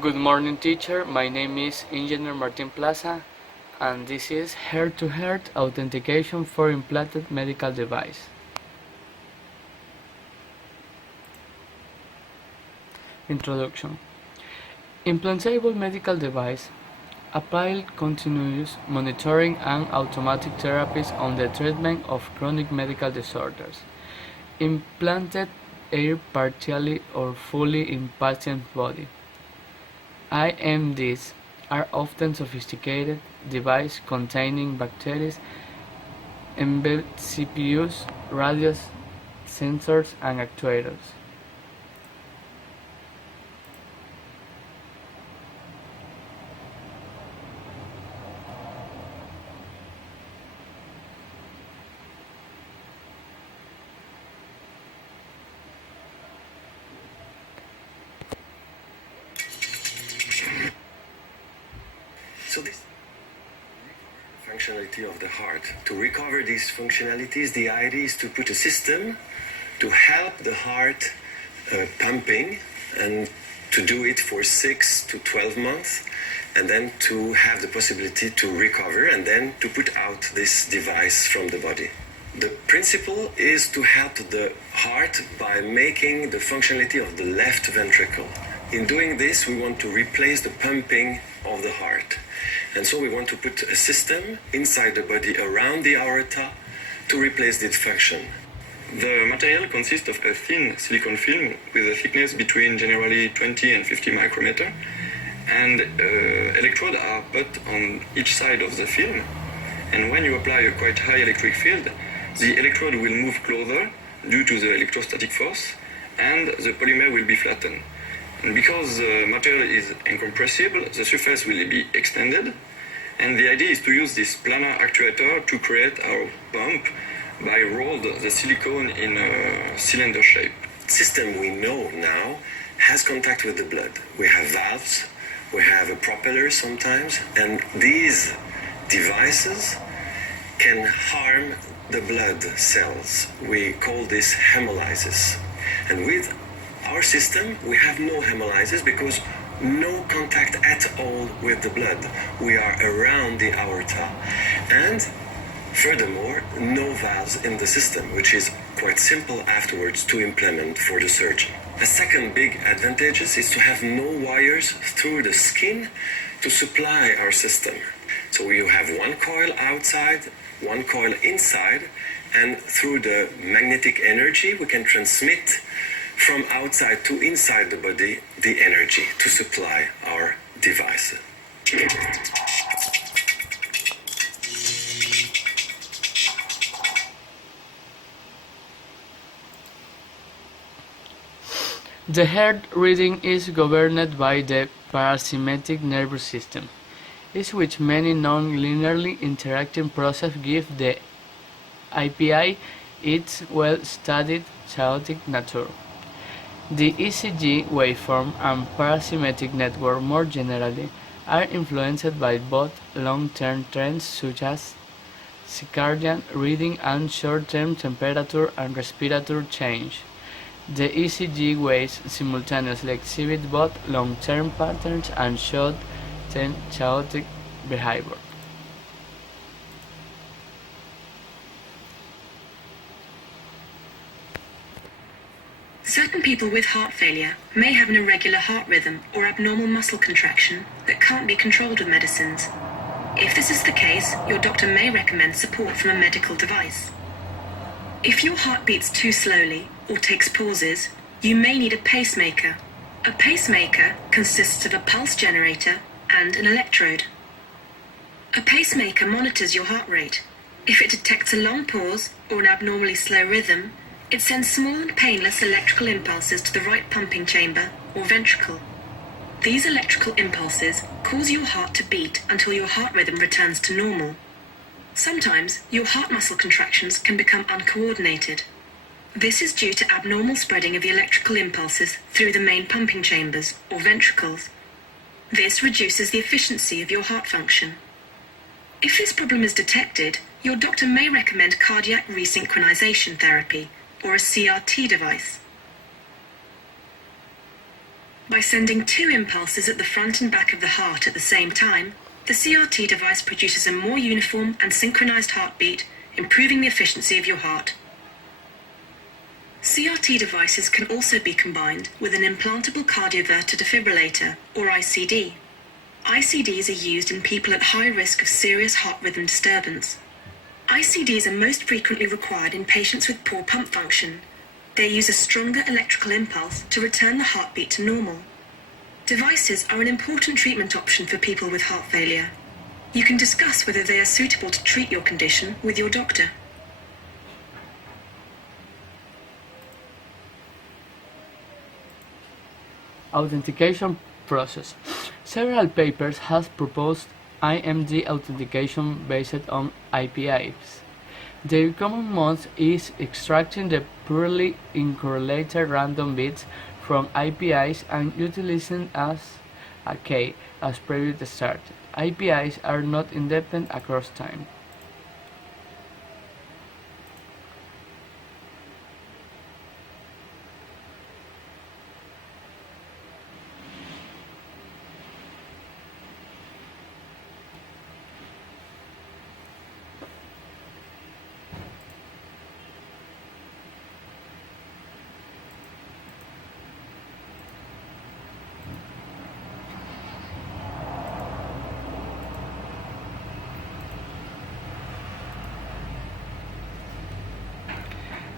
Good morning, teacher. My name is Engineer Martin Plaza, and this is H2H Authentication for Implanted Medical Device. Introduction. Implantable medical device apply continuous monitoring and automatic therapies on the treatment of chronic medical disorders. Implanted air partially or fully in patient's body. IMDs are often sophisticated devices containing bacteria, embedded CPUs, radios, sensors, and actuators. So this functionality of the heart. To recover these functionalities, the idea is to put a system to help the heart pumping and to do it for 6 to 12 months, and then to have the possibility to recover and then to put out this device from the body. The principle is to help the heart by making the functionality of the left ventricle. In doing this, we want to replace the pumping of the heart. And so we want to put a system inside the body around the aorta to replace this function. The material consists of a thin silicone film with a thickness between generally 20 and 50 micrometer, and electrodes are put on each side of the film. And when you apply a quite high electric field, the electrode will move closer due to the electrostatic force, and the polymer will be flattened. And because the material is incompressible, the surface will be extended, and the idea is to use this planar actuator to create our pump by rolled the silicone in a cylinder shape. System we know now has contact with the blood. We have valves, we have a propeller sometimes, and these devices can harm the blood cells. We call this hemolysis. And with our system, we have no hemolysis because no contact at all with the blood. We are around the aorta. And furthermore, no valves in the system, which is quite simple afterwards to implement for the surgeon. A second big advantage is to have no wires through the skin to supply our system. So you have one coil outside, one coil inside, and through the magnetic energy, we can transmit from outside to inside the body the energy to supply our device. The heart rhythm is governed by the parasympathetic nervous system, in which many non-linearly interacting processes give the IPI its well-studied chaotic nature. The ECG waveform and parasympathetic network more generally are influenced by both long-term trends such as circadian rhythm and short-term temperature and respiratory change. The ECG waves simultaneously exhibit both long-term patterns and short-term chaotic behavior. Certain people with heart failure may have an irregular heart rhythm or abnormal muscle contraction that can't be controlled with medicines. If this is the case, your doctor may recommend support from a medical device. If your heart beats too slowly or takes pauses, you may need a pacemaker. A pacemaker consists of a pulse generator and an electrode. A pacemaker monitors your heart rate. If it detects a long pause or an abnormally slow rhythm, it sends small and painless electrical impulses to the right pumping chamber or ventricle. These electrical impulses cause your heart to beat until your heart rhythm returns to normal. Sometimes your heart muscle contractions can become uncoordinated. This is due to abnormal spreading of the electrical impulses through the main pumping chambers or ventricles. This reduces the efficiency of your heart function. If this problem is detected, your doctor may recommend cardiac resynchronization therapy or a CRT device. By sending two impulses at the front and back of the heart at the same time, the CRT device produces a more uniform and synchronized heartbeat, improving the efficiency of your heart. CRT devices can also be combined with an implantable cardioverter defibrillator, or ICD. ICDs are used in people at high risk of serious heart rhythm disturbance. ICDs are most frequently required in patients with poor pump function. They use a stronger electrical impulse to return the heartbeat to normal. Devices are an important treatment option for people with heart failure. You can discuss whether they are suitable to treat your condition with your doctor. Authentication process. Several papers have proposed IMD authentication based on IPIs. The common mode is extracting the purely uncorrelated random bits from IPIs and utilizing as a key as previously started. IPIs are not independent across time.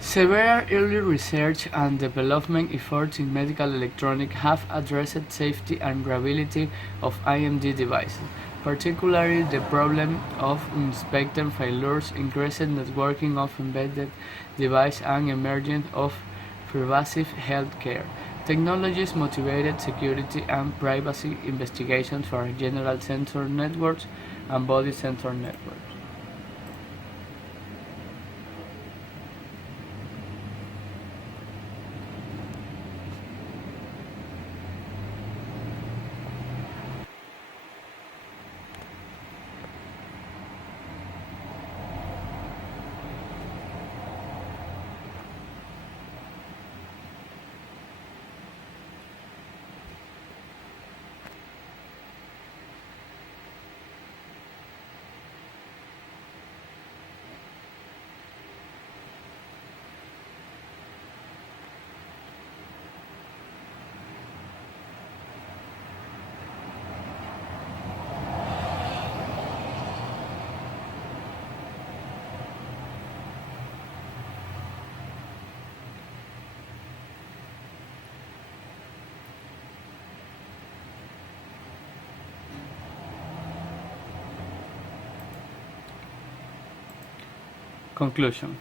Several early research and development efforts in medical electronics have addressed safety and reliability of IMD devices, particularly the problem of unexpected failures, increased networking of embedded devices, and emergence of pervasive healthcare technologies motivated security and privacy investigations for general sensor networks and body sensor networks. Conclusion.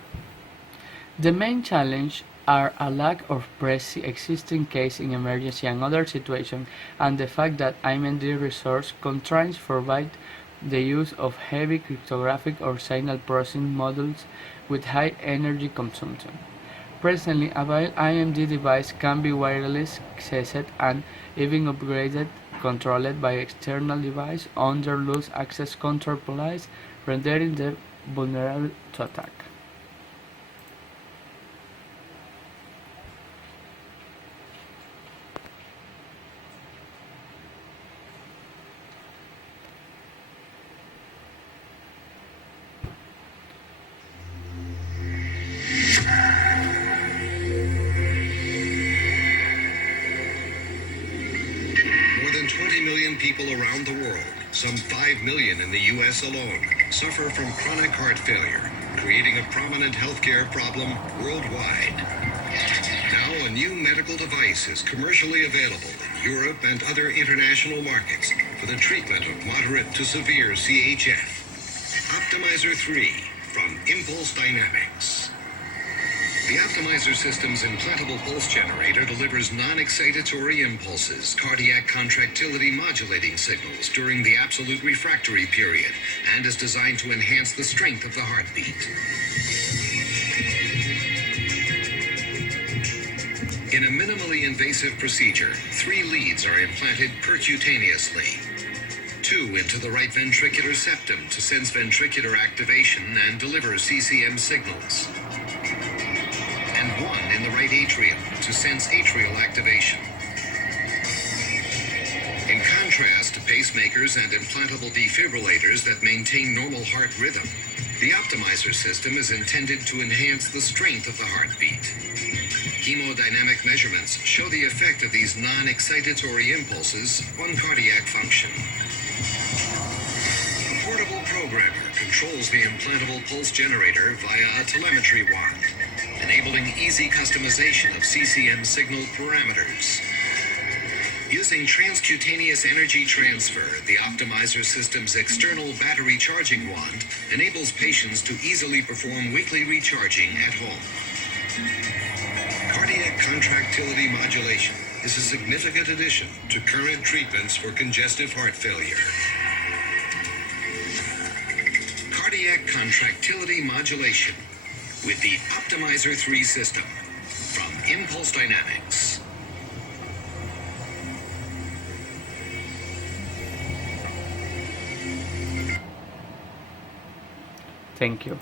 The main challenge are a lack of pre-existing case in emergency and other situations, and the fact that IMD resource constraints forbid the use of heavy cryptographic or signal processing modules with high energy consumption. Presently, available IMD device can be wireless accessed and even upgraded, controlled by external device under loose access control policies, rendering them vulnerable to attack. More than 20 million people around the world, some 5 million in the US alone, suffer from chronic heart failure, creating a prominent healthcare problem worldwide. Now, a new medical device is commercially available in Europe and other international markets for the treatment of moderate to severe CHF. Optimizer 3 from Impulse Dynamics. The Optimizer system's implantable pulse generator delivers non-excitatory impulses, cardiac contractility modulating signals during the absolute refractory period, and is designed to enhance the strength of the heartbeat. In a minimally invasive procedure, 3 leads are implanted percutaneously. 2 into the right ventricular septum to sense ventricular activation and deliver CCM signals. And 1 in the right atrium to sense atrial activation. contrast to pacemakers and implantable defibrillators that maintain normal heart rhythm, the optimizer system is intended to enhance the strength of the heartbeat. Hemodynamic measurements show the effect of these non-excitatory impulses on cardiac function. A portable programmer controls the implantable pulse generator via a telemetry wand, enabling easy customization of CCM signal parameters. Using transcutaneous energy transfer, the optimizer system's external battery charging wand enables patients to easily perform weekly recharging at home. Cardiac contractility modulation is a significant addition to current treatments for congestive heart failure. Cardiac contractility modulation with the Optimizer 3 system from Impulse Dynamics. Thank you.